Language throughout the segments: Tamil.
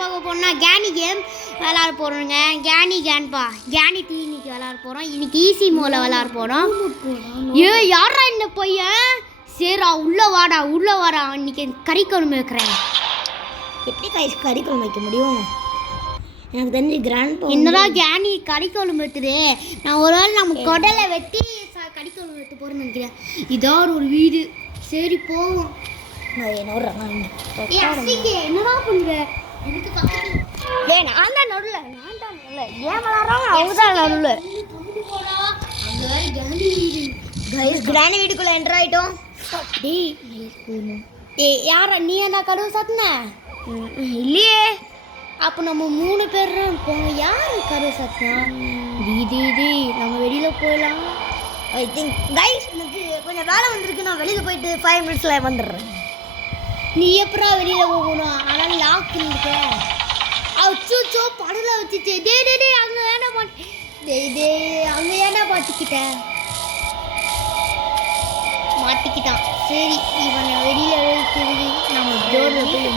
பார்க்க போறோம்னா கேனி கேம் விளையாட போறோங்க. கேனி கேன்பா கேனி டீ இன்னைக்கு விளையாட போறோம். இன்னைக்கு ஈஸி மோல விளையாட போறோம். யாரா இந்த பையன்? சரிடா உள்ள வாடா இன்னைக்கு கறி குழம்பு வைக்கிறேன். எப்படி கறி குழம்பு வைக்க முடியும்? எனக்கு தெரிஞ்சு கிராண்ட் என்னடா கேனி கறி குழம்பு வைத்துது. நான் ஒரு வேளை நம்ம குடலை வெட்டி கறி குழம்பு வைத்து போறேன்னு நினைக்கிறேன். இதான் ஒரு வீடு. சரி போவோம். என்னடா பண்ற? எனக்கு பக்கத்துல நான் தான் நடுல ஏன் விளாட்றாங்க? அவங்க தான் நடுல. கிராணி வீட்டுக்குள்ள என்டர் ஆயிட்டோம். யாரா நீ என்ன கதவு சாத்தின? இல்லையே. அப்போ நம்ம 3 பேர் போங்க. யாரு கதவு சாத்தினா? இது நம்ம வெளியில போகலாம். ஐ திங்க் கைஸ் எனக்கு கொஞ்சம் வேலை வந்திருக்கு. நான் வெளியில போயிட்டு 5 மினிட்ஸ்ல வந்துடுறேன். நீ எப்படா வெளியில போகணும்? ஆனால் லாக் இருக்க. அச்சோ படல வச்சுட்டு டே அங்க ஏன்டா அங்க ஏன்டா மாட்டிக்கிட்டான். சரி இவனை வெளியில வைக்கிறது. நம்ம டோர்ல போய்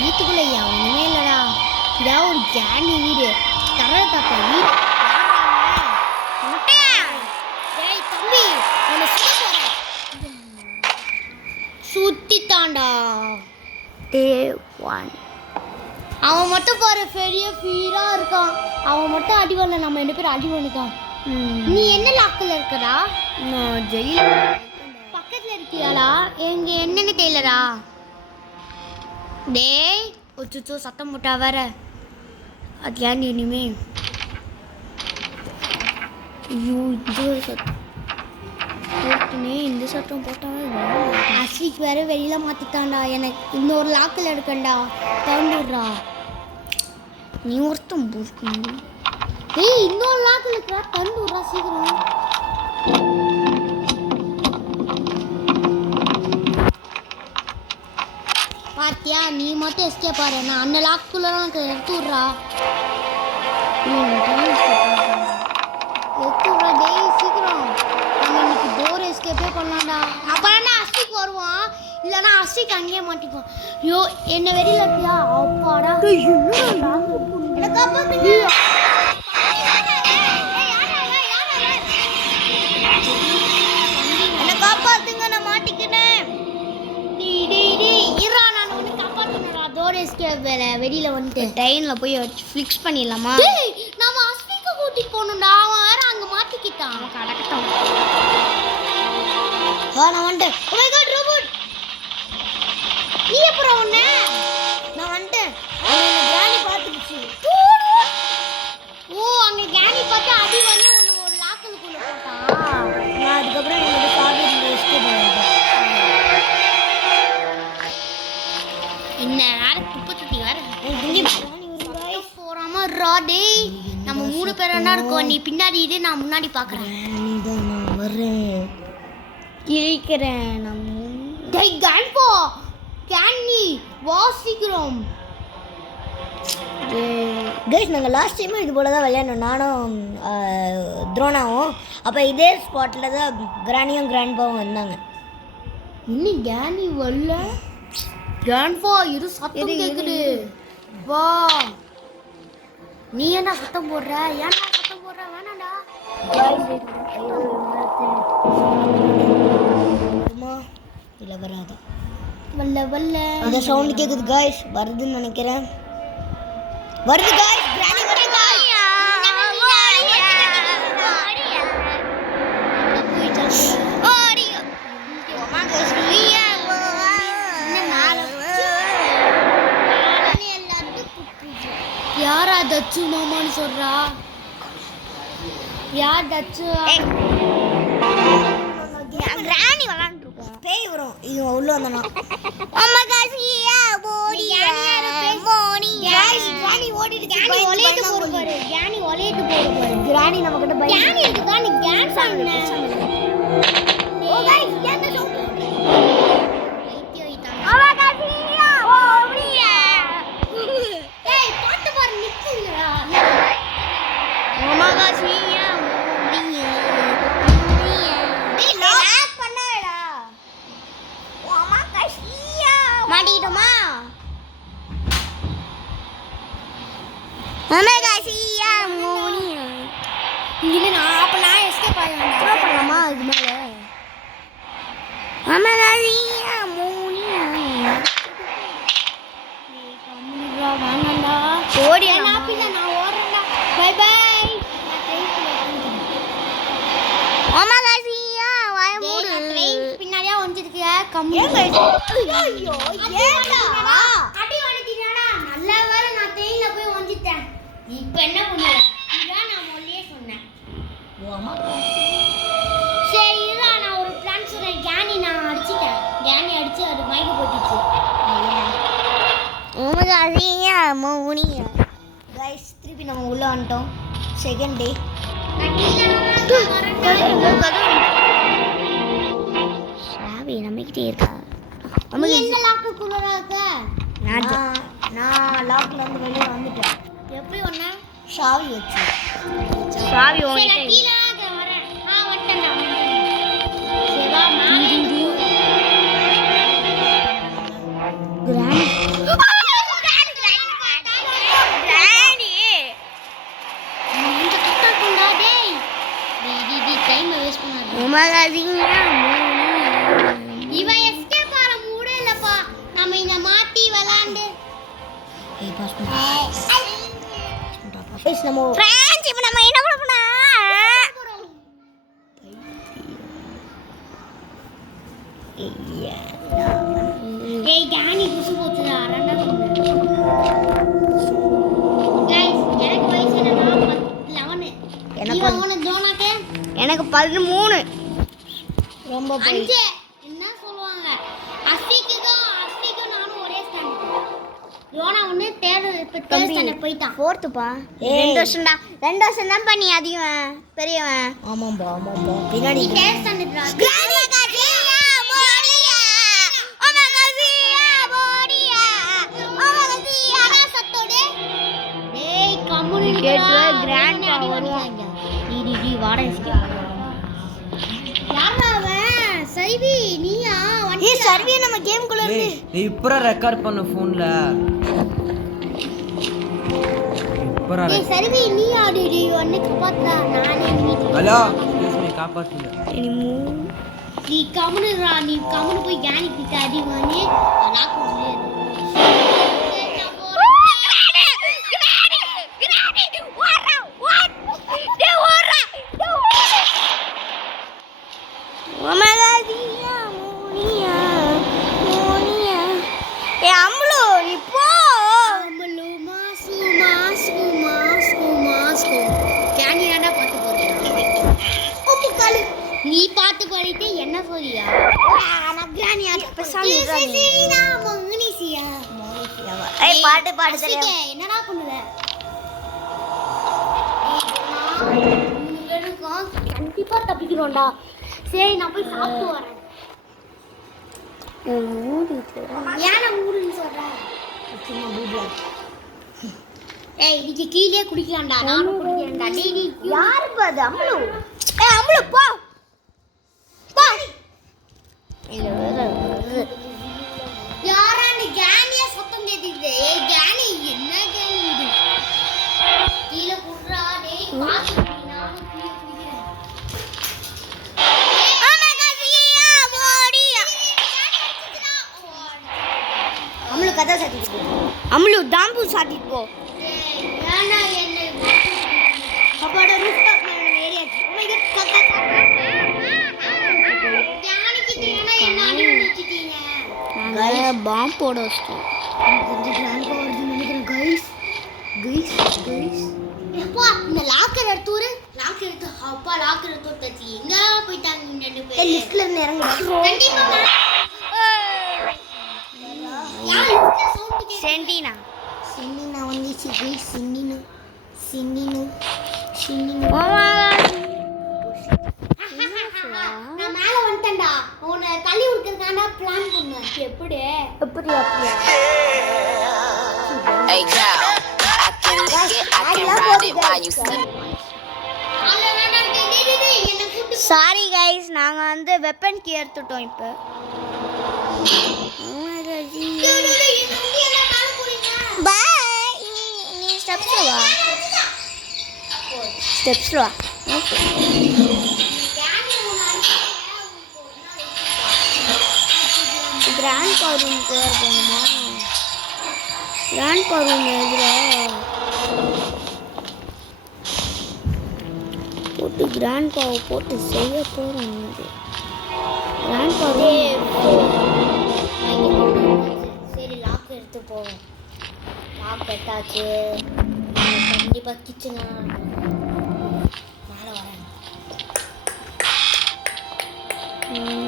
வீட்டுக்குள்ள ஒண்ணுமே இல்லடா. இதான் ஒரு கேனி வீடு. தர தப்ப வீடு. தம்பி சுத்திட்டான்டா. டே 1 அவன் மட்டும் பாரு பெரிய ஃபீரா இருக்கான். அவன் மட்டும் அடி வரல. நம்ம 2 பேரும் அடி வந்துட்டான். நீ என்ன லாக்கில் இருக்கடா? நான் ஜெயில் பக்கத்துல இருக்கியாடா? எங்க என்னன்னு தெரியலடா. டேய் ஒச்சுச்சோ சத்தம் போட்டா வேற. அது ஏன் இனிமே ஐயோ இந்த சத்தம் போட்டாவே அஸ்விக் வேற வெளியில மாத்திட்டான்டா. எனக்கு இன்னொரு லாக்கில் இருக்கண்டா. திறந்துடுறா. நீ ஒருத்தம் போக்கணும். ஏய் இன்னொரு லாக்கில் இருக்கா. திறந்துடுறா சீக்கிரம். பாத்தியா நீ மட்டும் எஸ்கேப் ஆற. நான் அந்த லாக்குள்ள எடுத்து விட்றா. டேய் சீக்கிரம். நம்ம இன்னைக்கு டோர் எஸ்கேப்பே பண்ணலாம்டா. அப்பனா அஸ்விக் வருவான். இல்லைன்னா அஸ்விக் அங்கேயே மாட்டிப்போம். ஐயோ என்ன வெளியில இருக்கியா? அப்பாடா என்ன காப்பாத்துங்க. என்ன காப்பாத்துங்க, நான் மாட்டிக்கினேன். இருடா நான் ஒன்று காப்பாற்றுனடா. டோர் எஸ்கேப் வெளியில வந்துட்டு ட்ரெயின்ல போய் ஃபிக்ஸ் பண்ணிடலாமா? நம்ம அஸ்விக்கு கூட்டிட்டு போகணும்டா. அவன் வேற அங்க மாட்டிக்கிட்டான். அவன் கடக்கட்டும். நான் வந்துட்டேன். Oh my God robot. நீ எப்பறா வந்த? நான் வந்துட்டேன். அவன் கிராணி பார்த்துக்கிச்சு. ஓ அங்க கேனி பார்த்து அடி வந்து உன்னை ஒரு லாக்குக்குள்ள போட்டான். நான் அதுக்கப்புறம் என்னோட சாவி எஸ்கேப் பண்ணிட்டேன். என்ன வேற குப்பை சுத்தி வேற இங்கே கிராணி ஒரு गाइस போறாம ராடே. நம்ம 3 பேர் என்ன இருக்கோம். நீ பின்னாடி இரு, நான் முன்னாடி பார்க்கறேன். நீதான் நான் வரேன். கிழிக்கிறேன் நான். டேய் கான்போ கேனி வாசிக்கிறோம். கைஸ் நாங்கள் லாஸ்ட் டைமும் இது போல தான் விளையாடணும். நானும் துரோனாவும். அப்போ இதே ஸ்பாட்டில் தான் கிராணியும் கிராண்ட்பாவும் வந்தாங்க. இன்னும் கேனி வரல. கிராண்ட்பா இது சத்தம் கேக்குது. வா நீ என்ன சத்தம் போடுற? ஏன்டா சத்தம் போடுற? வேணாடா. இல்லை வராது. வல்ல அந்த சவுண்ட் கேட்குது கைஸ். வருதுன்னு நினைக்கிறேன். வருது கைஸ். கிராணி வருது கைஸ். யாரா தச்சு மாமான்னு சொல்றா? யார் தச்சு? கிராணி விளாண்டுருக்கோம். பேய் வரும். இது உள்ள வந்தனா. அம்மா காசியா போடியா போடி. கிராணி ஓடிடுச்சு. கேனி ஒளியிட்டு போற பாரு. கேனி ஒளியிட்டு போற பாரு. கிராணி நம்ம கிட்ட பை. கேனி இருக்குதா? நீ கேன் சாங்க. ஓ गाइस என்ன சவுண்ட்? லைட் வைத்தாங்க. அம்மா காசியா போடியா. ஏய் பாட்டு பாரு நிக்குங்கடா. அம்மா காசியா போடியா. டேய் லாக் பண்ணடா. அம்மா காசியா மாட்டிட்டோமா? ஒமேகா சியா மோனியா இங்கே நான் எஸ்கேப் ஆகிடுவேன். த்ரோ பண்ணலாமா இது மேலே? ஒமேகா சியா மோனியா வாங்கண்டா ஓடி நான் ஓடுறேன்டா. Bye bye. ஒமேகா சியா வாய மூடு. பின்னாடியே வந்துருக்கு கம்மி. ஐயோ ஏடா அடி வாங்கிட்டீங்கடா. நல்ல வேளை நான் தேயில போய் வந்துட்டேன். இப்போ என்ன பண்ணுவ? இதான் நான் முதல்லயே சொன்னேன். சரி இருடா, நான் ஒரு பிளான் சொன்னேன். கேனி நான் அடிச்சிட்டேன். கேனி அடிச்சு அது மயக்க போட்டுச்சு. ஒமேகா சியா மோனியா गाइस திருப்பி நம்ம உள்ள வந்துட்டோம். செகண்ட் டே சாவி நம்மகிட்டே இருக்கா? நீ என்ன லாக்கு குள்ளரா இருக்க? நான் லாக்ல இருந்து வெளிய வந்துட்டேன். எப்படி ஒண்ணா? சாவி வச்சு சாவி ஓங்கிட்டே. கீழ வரேன். வந்துட்டேன்டா. சரி வா மேலே இருந்து கிராண்ட் ஒமேகா சியா இவன் எஸ்கேப் ஆற மூடே இல்லப்பா. நம்ம இங்க மாத்தி விளையாண்டு ஏய் பாஸ் பண்ணு. ஏய் நம்ம फ्रेंड्स இப்போ நம்ம என்ன பண்ண போறோம்? ஏய் கேனி குசு போச்சுடா. ரெண்டா சொல்லு. गाइस எனக்கு வயசு என்னன்னா 11. எனக்கு இவன் உன ஜோனாக்கு எனக்கு 13. ரொம்ப 5. என்ன சொல்லுவாங்க? அஸ்விக்கும் நானும் ஒரே ஸ்டாண்டர்ட். ஜோனா ஒண்ணு தேர்ட் ஸ்டாண்டர்ட் போயிட்டான். 4th பா. 2 வருஷம்டா. 2 வருஷம் தான் பண்ணி அதிகம் பெரியவன். ஆமாம்பா பின்னாடி தேர்ட் ஸ்டாண்டர்ட்ரா. கிராண்ட் வருவாங்க. டி வாடா எஸ்கேப். யாரா அவன்? சைவி நீயா? ஏய் சர்வே நம்ம கேம் குள்ள இருந்து நீ இப்பற ரெக்கார்ட் பண்ண ஃபோன்ல இப்பற ஏய் சர்வி நீயா? டி ஒண்ணு காப்பாத்துடா. நானே நீ ஹலோ எஸ்மி காப்பாத்துங்க. நீ கம்முனுடா. நீ கம்முனு போய் கேனி கிட்ட அடி வாங்கி லாக் முடியாது. ஒமேகா சியா மோனியா மோனியா ஏய் அம்லு நீ போ. அம்மலு மாசு மாசு மாசு மாசு கேனி ஏன்டா பாத்து போறீங்க? ஓப்பு காலு நீ பாத்து போறிட்டு என்ன சொல்லியா? நான் கிரானி பேசாம சரி நான் மோனிசியா. ஏய் பாட்டு பாடு தெரியும். என்னடா பண்ணுவ? கண்டிப்பா தப்பிக்கிறோம்டா. சரி நான் போய் சாப்பிட்டு வரேன். ஏன் ஊருன்னு சொல்றேன்? ஏய் இன்னைக்கு கீழே குடிக்கலாம்டா. நானும் குடிக்கிறேன்டா. டேய் யாரு பாது அம்லு? ஏய் அம்லு போ போ. இல்ல வேற யாரா நீ? கேனியா சத்தம் கேட்டுது. ஏய் கேனி என்ன கேனி இது? கீழே குடுறா. டேய் பாத்து நானும் கீழே குடிக்கிறேன். அம்லு கதை சாத்திட்டு போ. அம்லு தாம்பு சாத்திட்டு போ. ஏன்னா என்ன அப்பாட ரூஃப் டாப் மேல ஏறியாச்சு. ஓ மை காட் யானைக்கு தேனா என்ன அடி வச்சிட்டீங்க? गाइस பாம் போட வச்சிட்டோம். கொஞ்சம் கிராண்ட் வருதுன்னு நினைக்கிறேன் गाइस. எப்பா இந்த லாக்கர் எடுத்துரு. லாக்கர் எடுத்து அப்பா லாக்கர் எடுத்து தச்சி எங்க போயிட்டாங்க இந்த ரெண்டு ஏய் பேர்? லிஃப்ட்ல இருந்து இறங்குடா. கண்டிப்பா யார் லிஃப்ட்ல சவுண்ட் கேக்குது? சென்டினா வந்துச்சு गाइस. சென்டினா நான் மேல வந்துட்டேன்டா. உன்னை தள்ளி விடுறதுக்கான பிளான் பண்ணேன். எப்படி? அப்படியா Hey girl, I can lick it, I can ride it while you sleep. என்ன கூட்டு சாரி गाइस நாங்க வந்து வெப்பன் கீ எடுத்துட்டோம் இப்போ. பை நீ ஸ்டெப்ஸ் வா. ஸ்டெப்ஸில் வா. கிராண்ட் பா ரூமுக்கு வேறு போகணுமா? கிராண்ட் பா ரூம் எதுரா போட்டு கிராண்ட் பாவை போட்டு செய்ய போகிறோம். கிராண்ட் பா ரூம் சரி லாக் எடுத்து போவோம். லாக் எடுத்தாச்சு. கண்டிப்பாக கிச்சனாக இருக்கும். மேலே வரேன்.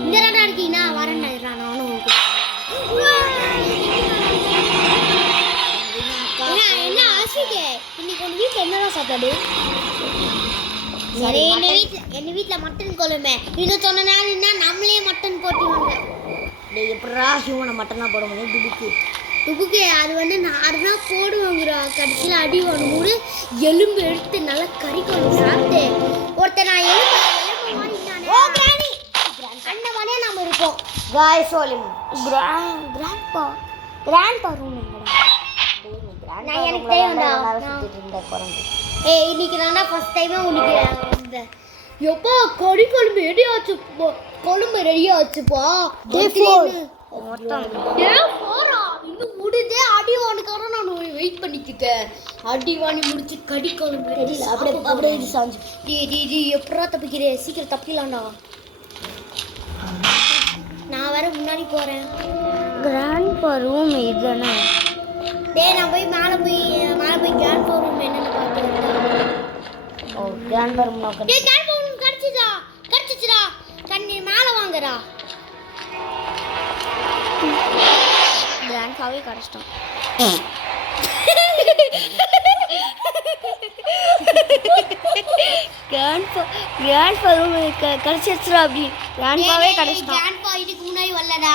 இந்த ரெண்டா இருக்கீங்கன்னா வரேன் நானும் என்ன ஆசைக்கு இன்னைக்கு உங்க வீட்டில் என்னதான் சாப்பாடு? சரி, எங்க வீட்டில் மட்டன் குழம்பு. இன்னும் சொன்ன நாள் நம்மளே மட்டன் போட்டுவாங்க. எப்படா ஹியூமனை மட்டனாக போட முடியும்? துடுக்கு துப்புக்கு அது நார்னா போடுவாங்கடா. கடைசியில் அடி வாங்கும்போது எலும்பு எடுத்து நல்லா கறி குழம்பு சாப்பிட்டு ஒருத்தர் நான் எலும்பு வாங்கிட்டானே அந்த மாதிரியே நம்ம இருப்போம். காய் சோலிம் கிராண்ட் பா ரூம் நான் எனக்கு தெரியும்டா. இன்னைக்கு நான் ஃபர்ஸ்ட் டைமே உனக்கு வந்தேன். எப்போ கறி குழம்பு ரெடி ஆச்சு, குழம்பு ரெடி ஆச்சுப்பா. இன்னும் முடிதே அடி வானுக்கார நான் வெயிட் பண்ணிக்கிட்டேன். அடி வாணி முடிச்சு கறி குழம்பு அப்படியே சாஞ்சு எப்படா தப்பிக்கிறேன்? சீக்கிரம் தப்பிக்கலாம்டா. நான் வேற முன்னாடி போறேன். கிராண்ட் பா ரூம் இதுதானே? டேய் நான் போய் மேலே போய் கிராண்ட் பா ரூம் என்னன்னு பார்த்துட்டேன். ஓ கிராண்ட் பா ரூம் நோக்க. டேய் கிராண்ட் பா ரூம் கிடைச்சிச்சுடா. கண்ணி மேலே வாங்கடா. கிராண்ட் பாவே கிடைச்சிட்டோம். கிராண்ட் பா ரூம் கிடைச்சிருச்சுடா. அப்படி கிராண்ட் பாவே கிடைச்சிட்டோம். கிராண்ட் பா இதுக்கு முன்னாடி வரலடா.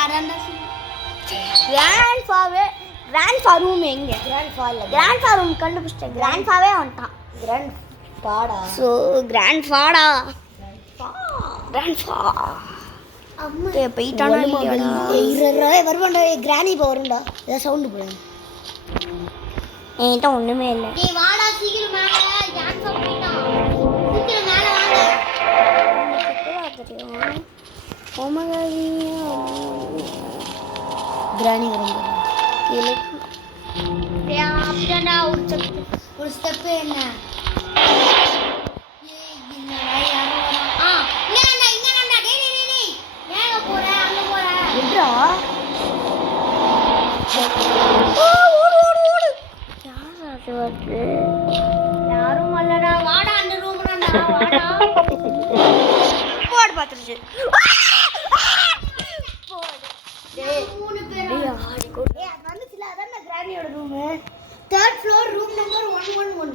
கிராண்ட் பா ரூம் எங்க? கிராண்ட் பா ரூம் கண்டுபிடிச்சிட்டேன். கிராண்ட் பாவே வந்துட்டான். கிராண்ட் பாடா. So grand Fahadh. கிராண்ட் பா அம்மா போயிட்டானா இல்லையாடா? வருவான்டா. கிராணி இப்போ வரும்டா. ஏதாவது சவுண்டு போடுங்க. என்கிட்ட ஒன்றுமே இல்லை. டேய் வாடா சீக்கிரம் மேலே. கிராண்ட் பா போயிட்டான். சீக்கிரம் மேலே வாங்க. கிராணி வரும். அப்படிதான்டா ஒரு ஸ்டெப்பு என்ன? யாரும் வரலடா. வாடா அந்த ரூம் வாடா. போடு பார்த்துருச்சு. மூணு பேர் வந்துச்சுல அதான் கிராணியோட room. 3rd floor room number 111.